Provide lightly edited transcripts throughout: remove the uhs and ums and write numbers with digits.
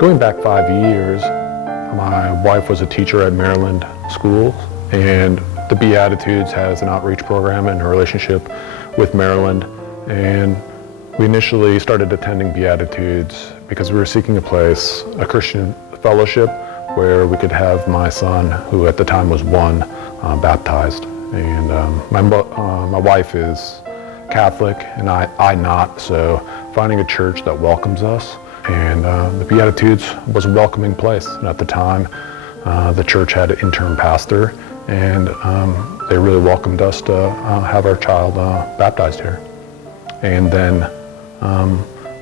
Going back 5 years, my wife was a teacher at Maryland schools, and the Beatitudes has an outreach program and a relationship with Maryland. And we initially started attending Beatitudes because we were seeking a place, a Christian fellowship, where we could have my son, who at the time was 1, baptized. And my wife is Catholic and I not, so finding a church that welcomes us. And the Beatitudes was a welcoming place. And at the time, the church had an interim pastor, and they really welcomed us to have our child baptized here. And then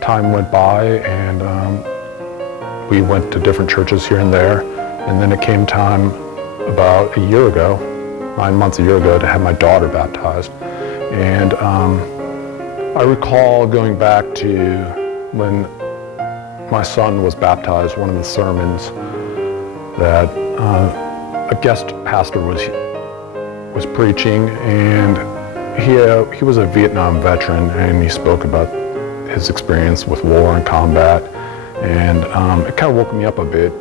time went by, and we went to different churches here and there. And then it came time about a year ago, 9 months a year ago, to have my daughter baptized. And I recall going back to when my son was baptized, one of the sermons that a guest pastor was preaching, and he was a Vietnam veteran, and he spoke about his experience with war and combat, and it kind of woke me up a bit,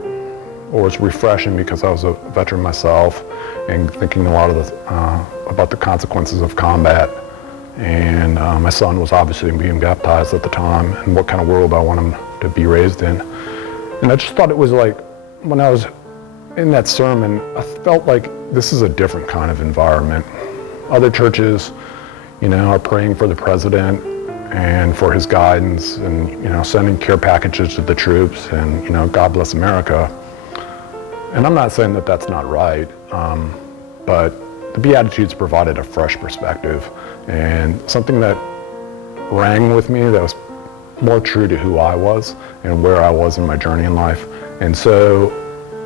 or was refreshing because I was a veteran myself and thinking a lot of about the consequences of combat. And my son was obviously being baptized at the time, and what kind of world I want him to be raised in. And I just thought it was like, when I was in that sermon, I felt like this is a different kind of environment. Other churches, are praying for the president and for his guidance, and sending care packages to the troops, and God bless America. And I'm not saying that that's not right, but the Beatitudes provided a fresh perspective and something that rang with me that was more true to who I was and where I was in my journey in life. And so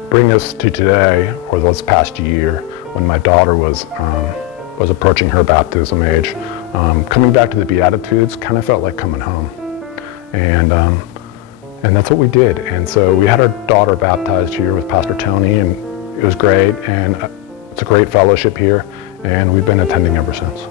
bring us to today, or this past year, when my daughter was approaching her baptism age. Coming back to the Beatitudes kind of felt like coming home. And that's what we did. And so we had our daughter baptized here with Pastor Tony, and it was great. And it's a great fellowship here, and we've been attending ever since.